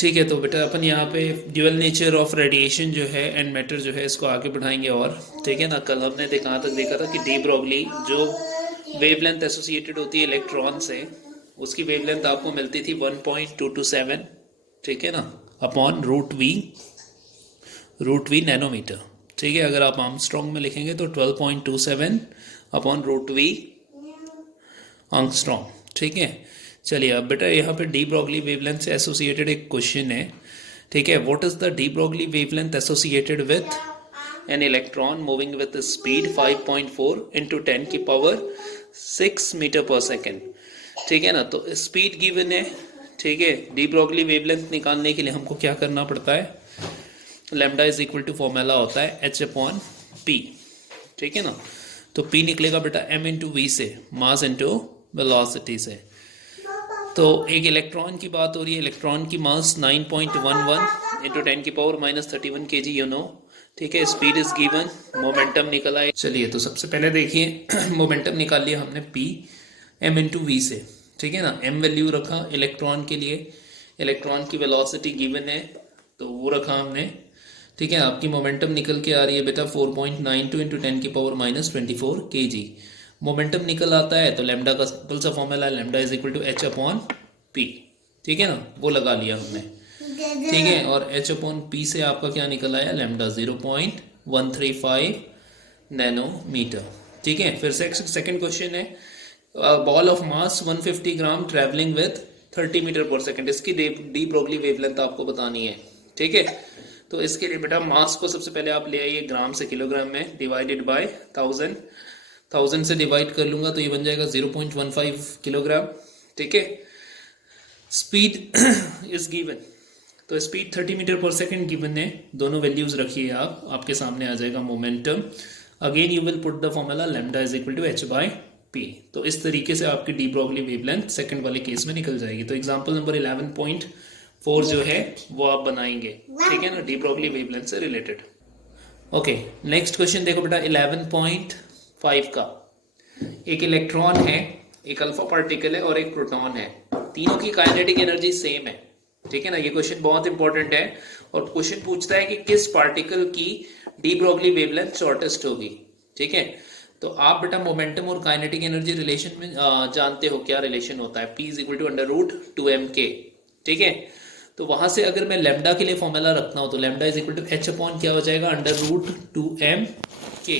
ठीक है, तो बेटा अपन यहाँ पे ड्यूअल नेचर ऑफ रेडिएशन जो है एंड मैटर जो है इसको आगे बढ़ाएंगे। और ठीक है ना, कल हमने कहाँ तक देखा था कि डी ब्रॉगली जो वेवलेंथ एसोसिएटेड होती है इलेक्ट्रॉन से, उसकी वेवलेंथ आपको मिलती थी 1.227, ठीक है ना, अपॉन रूट वी नैनोमीटर। ठीक है, अगर आप आर्मस्ट्रॉन्ग में लिखेंगे तो 12.27 अपॉन रूट वी आर्मस्ट्रॉन्ग। ठीक है, चलिए अब बेटा यहाँ पे डी ब्रॉगली वेवलेंथ से एसोसिएटेड एक क्वेश्चन है। ठीक है, what is the D Broglie wavelength associated with an electron moving with speed 5.4 into 10 की पावर 6 मीटर पर सेकेंड। ठीक है ना, तो स्पीड गिवन है। ठीक है, डी ब्रॉगली वेवलेंथ निकालने के लिए हमको क्या करना पड़ता है, lambda is equal to formula होता है एच अपॉन पी। ठीक है ना, तो पी निकलेगा बेटा एम इंटू वी से, मास इंटू वेलोसिटी से। तो एक इलेक्ट्रॉन की बात हो रही है, इलेक्ट्रॉन की मास 9.11 इंटू 10 की पावर -31 kg यू नो। ठीक है, स्पीड इज गिवन, मोमेंटम निकला है। चलिए तो सबसे पहले देखिए मोमेंटम निकाल लिया हमने पी एम इंटू वी से। ठीक है ना, एम वैल्यू रखा इलेक्ट्रॉन के लिए, इलेक्ट्रॉन की वेलोसिटी गिवन है तो वो रखा हमने। ठीक है, आपकी मोमेंटम निकल के आ रही है बेटा 4.92 इंटू 10 की पावर -24 kg। मोमेंटम निकल आता है तो लैम्डा का सिंपल सा फॉर्मूला है, lambda is equal to H upon P. ठीक है ना, वो लगा लिया हमने। ठीक है, और एच अपॉन पी से आपका क्या निकल आया, लैम्डा 0.135 नैनोमीटर। ठीक है, फिर से सेकंड क्वेश्चन है, ball of mass 150 gram travelling with 30 metre per second, इसकी डी ब्रॉगली वेवलेंथ आपको बतानी है। ठीक है, तो इसके लिए बेटा मास को सबसे पहले आप ले आइए ग्राम से किलोग्राम में, डिवाइडेड बाय 1000 से डिवाइड कर लूंगा तो ये बन जाएगा 0.15 किलोग्राम। ठीक है, स्पीड इज गिवन, तो speed 30 metre per second given है, दोनों वैल्यूज रखिए आप, आपके सामने आ जाएगा momentum. Again you will put the formula lambda is equal to H by P. तो इस तरीके से आपकी डी ब्रॉगली वेवलेंथ सेकंड वाले केस में निकल जाएगी। तो एग्जांपल नंबर 11.4 जो है वो आप बनाएंगे। ठीक है ना, डी ब्रॉगली वेवलेंथ से रिलेटेड। ओके, नेक्स्ट क्वेश्चन देखो बेटा 11.5 का। एक इलेक्ट्रॉन है, एक अल्फा पार्टिकल है और एक प्रोटॉन है, तीनों की काइनेटिक एनर्जी सेम है। ठीक है ना, ये क्वेश्चन बहुत इंपॉर्टेंट है और क्वेश्चन पूछता है कि किस पार्टिकल की डी ब्रॉगली वेवलेंथ शॉर्टेस्ट होगी। ठीक है, तो आप बेटा मोमेंटम और काइनेटिक एनर्जी रिलेशन में जानते हो क्या रिलेशन होता है, P is equal to under root 2mk। ठीक है, तो वहां से अगर मैं लैम्डा के लिए फॉर्मूला रखता हूं तो lambda is equal to H upon क्या हो जाएगा, under root 2mk।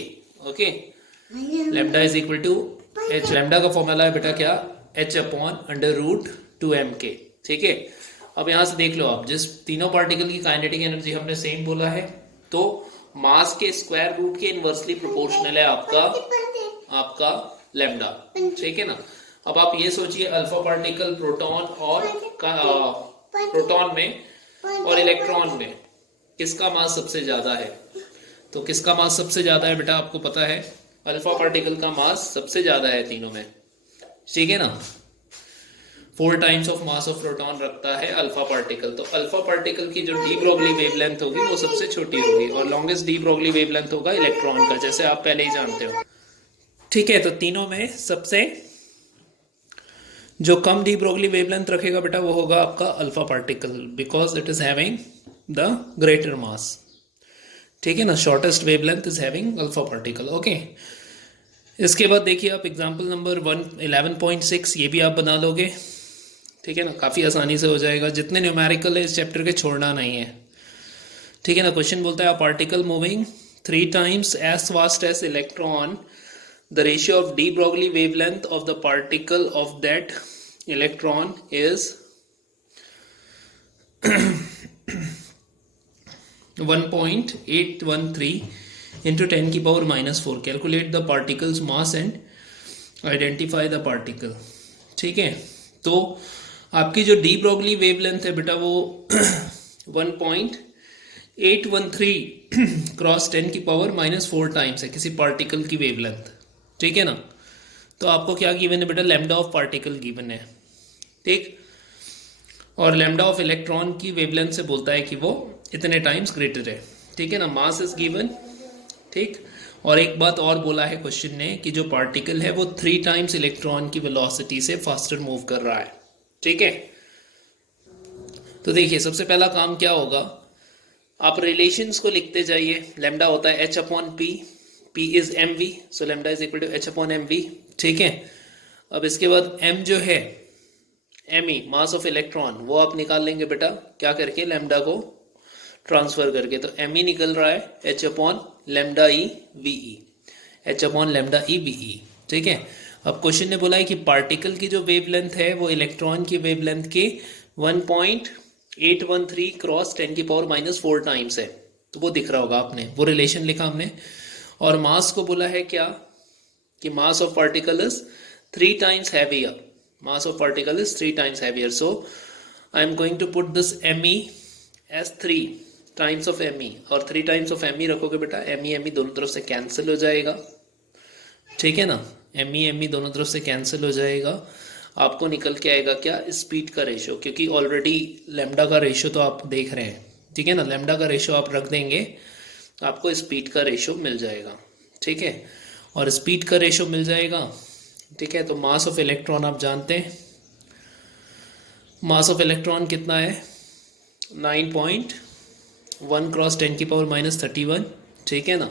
Okay, lambda is equal to H, lambda का फॉर्मूला है बेटा क्या, H upon under root 2mk। ठीक है, अब यहां से देख लो आप, जिस तीनों पार्टिकल की काइनेटिक एनर्जी हमने सेम बोला है तो मास के स्क्वायर रूट के इनवर्सली प्रोपोर्शनल है आपका लैम्डा। ठीक है ना, अब आप ये सोचिए अल्फा पार्टिकल प्रोटॉन और प्रोटॉन में और इलेक्ट्रॉन में किसका मास सबसे ज्यादा है। तो किसका मास सबसे ज्यादा है बेटा, आपको पता है अल्फा पार्टिकल का मास सबसे ज्यादा है तीनों में। ठीक है ना, 4 times of mass of proton रखता है अल्फा पार्टिकल। तो अल्फा पार्टिकल की जो डी ब्रॉगली वेवलेंथ होगी वो सबसे छोटी होगी और लॉन्गेस्ट डी ब्रॉगली वेवलेंथ होगा इलेक्ट्रॉन का, जैसे आप पहले ही जानते हो। ठीक है, तो तीनों में सबसे जो कम डी ब्रॉगली वेवलेंथ रखेगा बेटा वो होगा आपका alpha particle, because it is having the greater mass. ठीक है ना, shortest wavelength is having alpha particle. Okay, इसके बाद देखिए आप एग्जांपल नंबर 11.6, ये भी आप बना लोगे। ठीक है ना, काफ़ी आसानी से हो जाएगा, जितने न्यूमेरिकल है इस चैप्टर के छोड़ना नहीं है। ठीक है ना, क्वेश्चन बोलता है particle moving 3 times as fast as electron, the ratio of de Broglie wavelength of the particle of that electron is 1.813 into 10 की power -4। Calculate the particles mass and identify the particle. ठीक है, तो आपकी जो D Broglie wavelength है बेटा वो 1.813 cross 10 की पावर -4 टाइम्स है किसी पार्टिकल की वेवलेंथ। ठीक है ना, तो आपको क्या गिवन है बेटा, लैम्डा ऑफ पार्टिकल गिवन है। ठीक, और लैम्डा ऑफ इलेक्ट्रॉन की वेवलेंथ से बोलता है कि वो इतने टाइम्स ग्रेटर है। ठीक है ना, मास इज गिवन। ठीक, और एक बात और बोला है क्वेश्चन ने कि जो पार्टिकल है वो 3 टाइम्स इलेक्ट्रॉन की वेलोसिटी से फास्टर मूव कर रहा है। ठीक है, तो देखिए सबसे पहला काम क्या होगा, आप रिलेशंस को लिखते जाइए। लैम्डा होता है h upon P, p is M V, so lambda is equal to h upon M V, ठीक है। अब इसके बाद m जो है M E mass of electron, वो आप निकाल लेंगे बेटा क्या करके, लैम्डा को ट्रांसफर करके। तो एम ई निकल रहा है h upon lambda E V E, h upon lambda E V E, ठीक है। अब क्वेश्चन ने बोला है कि पार्टिकल की जो वेवलेंथ है वो इलेक्ट्रॉन की वेवलेंथ के 1.813 क्रॉस 10 की पावर -4 टाइम्स है, तो वो दिख रहा होगा आपने, वो रिलेशन लिखा हमने। और मास को बोला है क्या, कि mass of particle is 3 times heavier, mass of particle is 3 times heavier, so I am going to put this me as 3 times of me, और 3 times of me रखोगे बेटा, me दोनों तरफ से कैंसिल हो जाएगा, ठीक है ना, me दोनों तरफ से कैंसिल हो जाएगा। आपको निकल के आएगा क्या, स्पीड का रेशो, क्योंकि ऑलरेडी लैम्डा का रेशो तो आप देख रहे हैं, ठीक है ना, लैम्डा का रेशो आप रख देंगे, आपको स्पीड का रेशो मिल जाएगा, ठीक है। और स्पीड का रेशो मिल जाएगा, ठीक है। तो मास ऑफ इलेक्ट्रॉन आप जानते हैं, मास ऑफ इलेक्ट्रॉन कितना है, 9.1 क्रॉस 10 की पावर -31, ठीक है ना।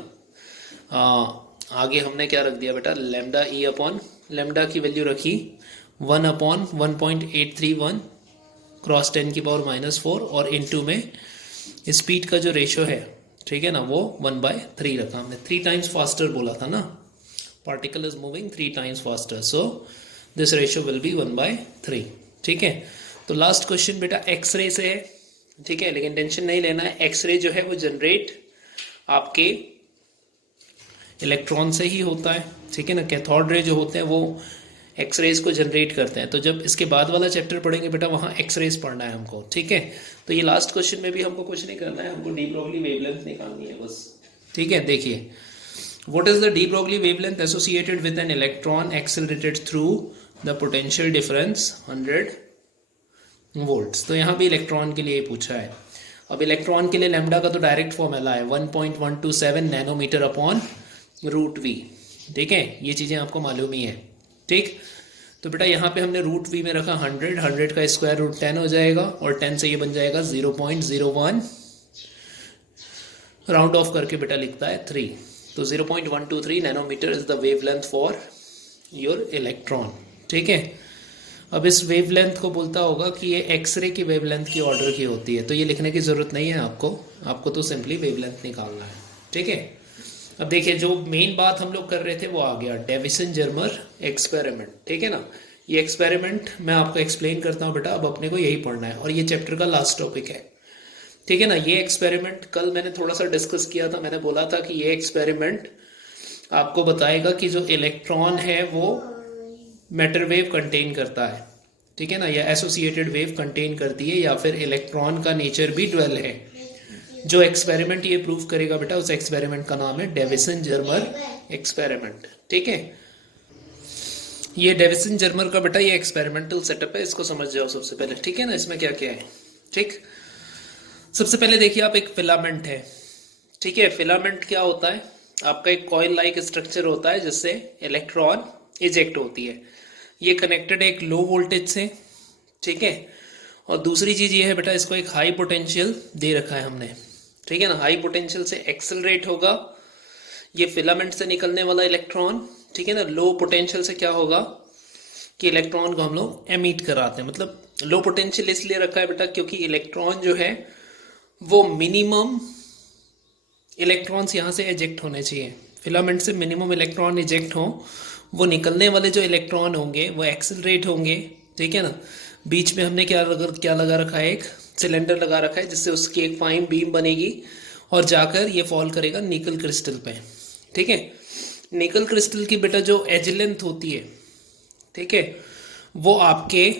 आगे हमने क्या रख दिया बेटा, लैम्डा ई अपॉन लैम्डा की वैल्यू रखी 1 अपॉन 1.831 क्रॉस 10 की पावर -4, और इनटू में स्पीड का जो रेशो है, ठीक है ना, वो 1/3 रखा हमने, 3 टाइम्स फास्टर बोला था ना, particle is moving 3 times faster, so this ratio will be 1/3, ठीक है। तो लास्ट क्वेश्चन बेटा एक्सरे से है, ठीक है, लेकिन टेंशन नहीं लेना है, एक्सरे जो है वो जनरेट आपके इलेक्ट्रॉन से ही होता है, ठीक है ना। कैथोड रे जो होते हैं वो एक्सरेज को जनरेट करते हैं, तो जब इसके बाद वाला चैप्टर पढ़ेंगे बेटा वहाँ एक्सरेज पढ़ना है हमको, ठीक है। तो ये लास्ट क्वेश्चन में भी हमको कुछ नहीं करना है, हमको डी ब्रोगली वेवलेंथ निकालनी है बस, ठीक है। देखिए, what is the de Broglie wavelength associated with an electron accelerated through the potential difference 100 volts। तो यहाँ भी इलेक्ट्रॉन के लिए पूछा है। अब इलेक्ट्रॉन के लिए लैम्डा का तो डायरेक्ट फॉर्मूला है 1.127 नैनोमीटर अपॉन रूट वी, ठीक है, ये चीज़ें आपको मालूम ही है, ठीक। तो बेटा यहाँ पे हमने रूट वी में रखा 100 का स्क्वायर रूट 10 हो जाएगा, और 10 से ये बन जाएगा 0.01, राउंड ऑफ करके बेटा लिखता है 3, तो 0.123 nanometre is the wavelength for your electron, ठीक है। अब इस वेवलेंथ को बोलता होगा कि ये एक्सरे की वेवलेंथ की ऑर्डर की होती है, तो ये लिखने की ज़रूरत नहीं है आपको तो सिंपली वेवलेंथ निकालना है, ठीक है। अब देखिए जो मेन बात हम लोग कर रहे थे वो आ गया, डेविसन जर्मर एक्सपेरिमेंट, ठीक है ना। ये एक्सपेरिमेंट मैं आपको एक्सप्लेन करता हूँ बेटा, अब अपने को यही पढ़ना है, और ये चैप्टर का लास्ट टॉपिक है, ठीक है ना। ये एक्सपेरिमेंट कल मैंने थोड़ा सा डिस्कस किया था, मैंने बोला था कि ये एक्सपेरिमेंट आपको बताएगा कि जो इलेक्ट्रॉन है वो मैटर वेव कंटेन करता है, ठीक है ना, या एसोसिएटेड वेव कंटेन करती है, या फिर इलेक्ट्रॉन का नेचर भी ड्वेल है। जो एक्सपेरिमेंट ये प्रूव करेगा बेटा, उस एक्सपेरिमेंट का नाम है डेविसन जर्मर एक्सपेरिमेंट, ठीक है। ये डेविसन जर्मर का बेटा ये एक्सपेरिमेंटल सेटअप है, इसको समझ जाओ सबसे पहले, ठीक है ना। इसमें क्या क्या है, ठीक। सबसे पहले देखिए आप, एक फिलामेंट है, ठीक है। फिलामेंट क्या होता है, आपका एक कॉइल लाइक स्ट्रक्चर होता है जिससे इलेक्ट्रॉन इजेक्ट होती है। ये कनेक्टेड है एक लो वोल्टेज से, ठीक है। और दूसरी चीज ये है बेटा, इसको एक हाई पोटेंशियल दे रखा है हमने, ठीक है ना। हाई पोटेंशियल से एक्सेलरेट होगा ये फिलामेंट से निकलने वाला इलेक्ट्रॉन, ठीक है ना। लो पोटेंशियल से क्या होगा कि इलेक्ट्रॉन को हम लोग एमिट कराते हैं, मतलब लो पोटेंशियल इसलिए रखा है बेटा क्योंकि इलेक्ट्रॉन जो है वो मिनिमम इलेक्ट्रॉन्स यहाँ से एजेक्ट होने चाहिए, फिलामेंट से मिनिमम इलेक्ट्रॉन इजेक्ट हो, वो निकलने वाले जो इलेक्ट्रॉन होंगे वो एक्सेलरेट होंगे, ठीक है ना। बीच में हमने क्या लगा रखा है, एक सिलेंडर लगा रखा है जिससे उसकी एक फाइन बीम बनेगी और जाकर ये फॉल करेगा निकल क्रिस्टल पे, ठीक है। निकल क्रिस्टल की बेटा जो एज लेंथ होती है, ठीक है, वो आपके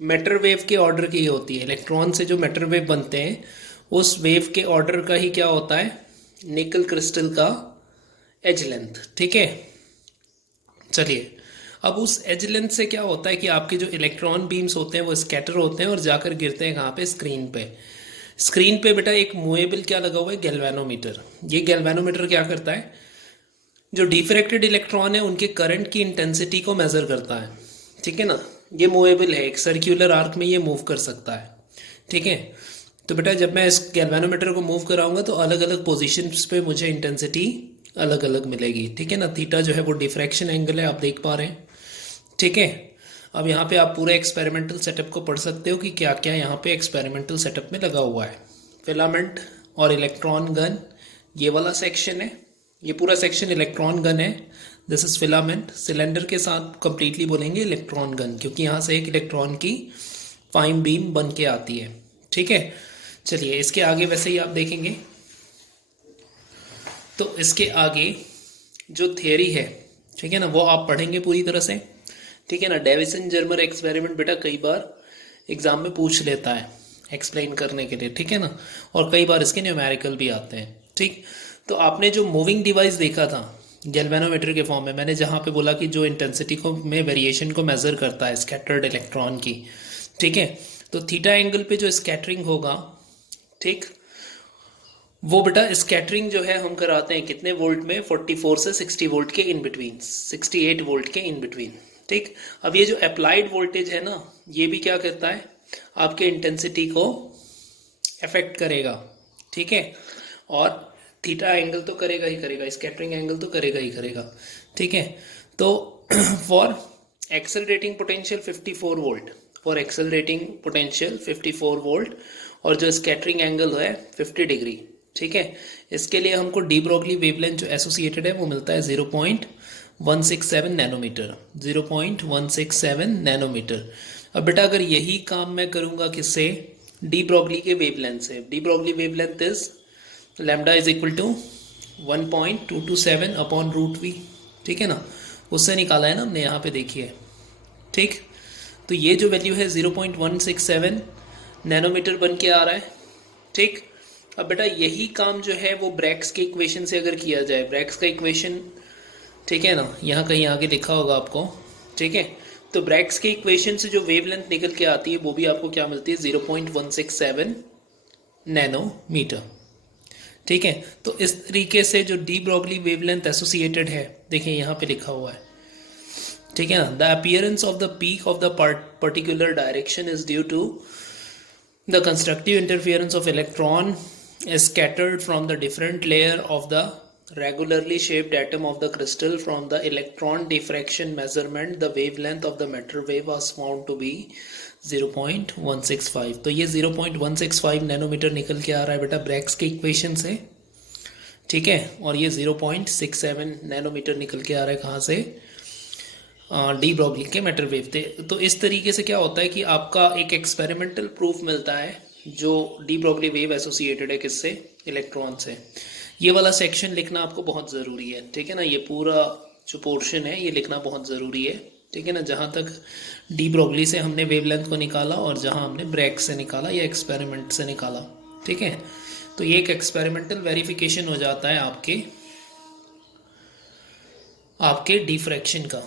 मैटर वेव के ऑर्डर की होती है। इलेक्ट्रॉन से जो मैटर वेव बनते हैं उस वेव के ऑर्डर का ही क्या होता है, निकल क्रिस्टल का एज लेंथ, ठीक है। चलिए, अब उस एज लेंथ से क्या होता है कि आपके जो इलेक्ट्रॉन बीम्स होते हैं वो स्कैटर होते हैं और जाकर गिरते हैं कहाँ पे, स्क्रीन पे। स्क्रीन पे बेटा एक मूवेबल क्या लगा हुआ है, गैल्वेनोमीटर। ये गैल्वेनोमीटर क्या करता है, जो डिफ्रैक्टेड इलेक्ट्रॉन है उनके करंट की इंटेंसिटी को मेजर करता है, ठीक है ना। ये मूवेबल है, एक सर्कुलर आर्क में ये मूव कर सकता है, ठीक है। तो बेटा जब मैं इस गैल्वेनोमीटर को मूव कराऊंगा तो अलग अलग पोजीशंस पे मुझे इंटेंसिटी अलग अलग मिलेगी, ठीक है ना। थीटा जो है वो डिफ्रैक्शन एंगल है, आप देख पा रहे हैं, ठीक है। अब यहाँ पे आप पूरे एक्सपेरिमेंटल सेटअप को पढ़ सकते हो कि क्या क्या यहाँ पे एक्सपेरिमेंटल सेटअप में लगा हुआ है। फिलामेंट और इलेक्ट्रॉन गन, ये वाला सेक्शन है, ये पूरा सेक्शन इलेक्ट्रॉन गन है। This is filament. सिलेंडर के साथ कंप्लीटली बोलेंगे इलेक्ट्रॉन गन, क्योंकि यहाँ से एक इलेक्ट्रॉन की फाइन बीम बन के आती है, ठीक है। चलिए इसके आगे वैसे ही आप देखेंगे तो इसके आगे जो थियरी है, ठीक है ना, वो आप पढ़ेंगे पूरी तरह से, ठीक है ना। डेविसन जर्मर एक्सपेरिमेंट बेटा कई बार एग्जाम में पूछ लेता है एक्सप्लेन करने के लिए, ठीक है ना, और कई बार इसके न्यूमेरिकल भी आते हैं, ठीक। तो आपने जो मूविंग डिवाइस देखा था गैल्वेनोमीटर के फॉर्म में, मैंने जहाँ पे बोला कि जो इंटेंसिटी को में वेरिएशन को मेजर करता है स्कैटर्ड इलेक्ट्रॉन की, ठीक है। तो थीटा एंगल पे जो स्कैटरिंग होगा, ठीक, वो बेटा स्कैटरिंग जो है हम कराते हैं कितने वोल्ट में, 44 से 60 वोल्ट के इन बिटवीन, 68 वोल्ट के इन बिटवीन, ठीक। अब ये जो अप्लाइड वोल्टेज है ना, ये भी क्या करता है, आपके इंटेंसिटी को अफेक्ट करेगा, ठीक है। और थीटा एंगल तो करेगा ही करेगा, स्कैटरिंग एंगल तो करेगा ही करेगा, ठीक है। तो for accelerating potential 54 volt, for accelerating potential 54 volt, और जो स्कैटरिंग एंगल है 50 डिग्री, ठीक है। इसके लिए हमको डी ब्रोगली वेवलेंथ जो एसोसिएटेड है वो मिलता है 0.167 नैनोमीटर, 0.167 नैनोमीटर। अब बेटा अगर यही काम मैं करूंगा किससे, डी ब्रोगली के वेवलेंथ से, de Broglie wavelength is lambda is equal to 1.227 upon root V, ठीक है ना, उससे निकाला है ना हमने, यहाँ पे देखिए, ठीक। तो ये जो वैल्यू है 0.167 नैनोमीटर बन के आ रहा है, ठीक। अब बेटा यही काम जो है वो ब्रैग्स के इक्वेशन से अगर किया जाए, ब्रैग्स का इक्वेशन, ठीक है ना, यहाँ कहीं आगे लिखा होगा आपको, ठीक है। तो ब्रैग्स के इक्वेशन से जो वेवलेंथ निकल के आती है वो भी आपको क्या मिलती है, 0.167 नैनोमीटर, ठीक है। तो इस तरीके से जो डी ब्रोगली वेवलेंथ एसोसिएटेड है, देखिए यहाँ पे लिखा हुआ है, ठीक है ना। The appearance of the peak of the particular direction is due to the constructive interference of electron scattered from the different layer of the regularly shaped atom of the crystal. From the electron diffraction measurement, the wavelength of the matter wave was found to be 0.165। तो ये 0.165 nanometre निकल के आ रहा है बेटा Bragg's के equation से, ठीक है। और ये 0.67 नैनोमीटर निकल के आ रहा है कहाँ से, डी ब्रोगली के मैटर वेव थे। तो इस तरीके से क्या होता है कि आपका एक एक्सपेरिमेंटल प्रूफ मिलता है जो डी ब्रोगली वेव एसोसिएटेड है किससे, इलेक्ट्रॉन से। ये वाला सेक्शन लिखना आपको बहुत ज़रूरी है, ठीक है ना। ये पूरा जो पोर्शन है ये लिखना बहुत ज़रूरी है, ठीक है ना। जहाँ तक डी ब्रोगली से हमने वेवलेंथ को निकाला और जहाँ हमने ब्रैग से निकाला या एक्सपेरिमेंट से निकाला, ठीक है। तो ये एक एक्सपेरिमेंटल वेरिफिकेशन हो जाता है आपके डिफ्रैक्शन का,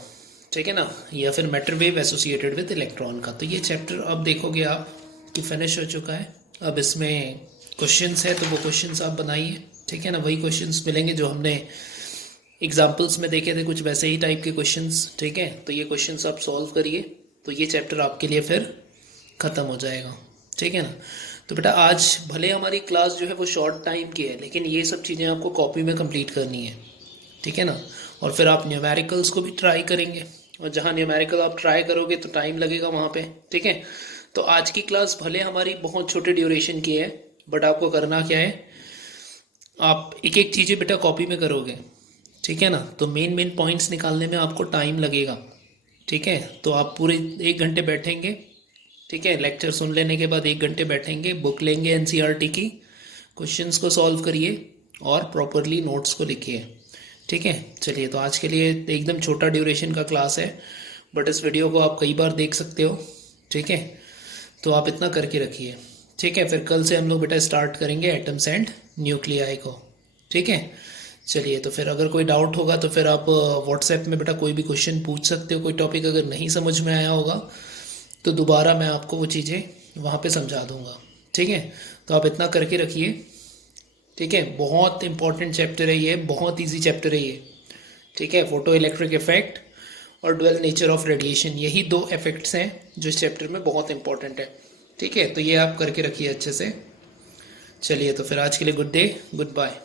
ठीक है ना, या फिर matter wave associated with electron का। तो ये चैप्टर अब देखोगे आप कि फिनिश हो चुका है। अब इसमें क्वेश्चंस है तो वो क्वेश्चंस आप बनाइए, ठीक है ना। वही क्वेश्चंस मिलेंगे जो हमने एग्जाम्पल्स में देखे थे, कुछ वैसे ही टाइप के क्वेश्चंस, ठीक है। तो ये क्वेश्चंस आप सॉल्व करिए तो ये चैप्टर आपके लिए फिर ख़त्म हो जाएगा, ठीक है ना। तो बेटा आज भले हमारी क्लास जो है वो शॉर्ट टाइम की है, लेकिन ये सब चीज़ें आपको कॉपी में कंप्लीट करनी है, ठीक है ना। और फिर आप न्यूमेरिकल्स को भी ट्राई करेंगे, और जहाँ न्यूमेरिकल आप ट्राई करोगे तो टाइम लगेगा वहाँ पे, ठीक है। तो आज की क्लास भले हमारी बहुत छोटे ड्यूरेशन की है, बट आपको करना क्या है, आप एक एक चीज़ें बेटा कॉपी में करोगे, ठीक है ना। तो मेन पॉइंट्स निकालने में आपको टाइम लगेगा, ठीक है। तो आप पूरे 1 घंटे बैठेंगे, ठीक है, लेक्चर सुन लेने के बाद 1 घंटे बैठेंगे, बुक लेंगे एनसीईआरटी की, क्वेश्चंस को सॉल्व करिए और प्रॉपरली नोट्स को लिखिए, ठीक है। चलिए तो आज के लिए एकदम छोटा ड्यूरेशन का क्लास है, बट इस वीडियो को आप कई बार देख सकते हो, ठीक है। तो आप इतना करके रखिए, ठीक है। फिर कल से हम लोग बेटा स्टार्ट करेंगे एटम्स एंड न्यूक्लियाई को, ठीक है। चलिए तो फिर अगर कोई डाउट होगा तो फिर आप व्हाट्सएप में बेटा कोई भी क्वेश्चन पूछ सकते हो, कोई टॉपिक अगर नहीं समझ में आया होगा तो दोबारा मैं आपको वो चीज़ें वहाँ पे समझा दूँगा, ठीक है। तो आप इतना करके रखिए, ठीक है। बहुत इंपॉर्टेंट चैप्टर है ये, बहुत ईजी चैप्टर है ये, ठीक है। फोटो इलेक्ट्रिक इफेक्ट और ड्वेल नेचर ऑफ रेडिएशन, यही 2 इफेक्ट्स हैं जो इस चैप्टर में बहुत इंपॉर्टेंट है, ठीक है, तो ये आप करके रखिए अच्छे से। चलिए, तो फिर आज के लिए गुड डे, गुड बाय।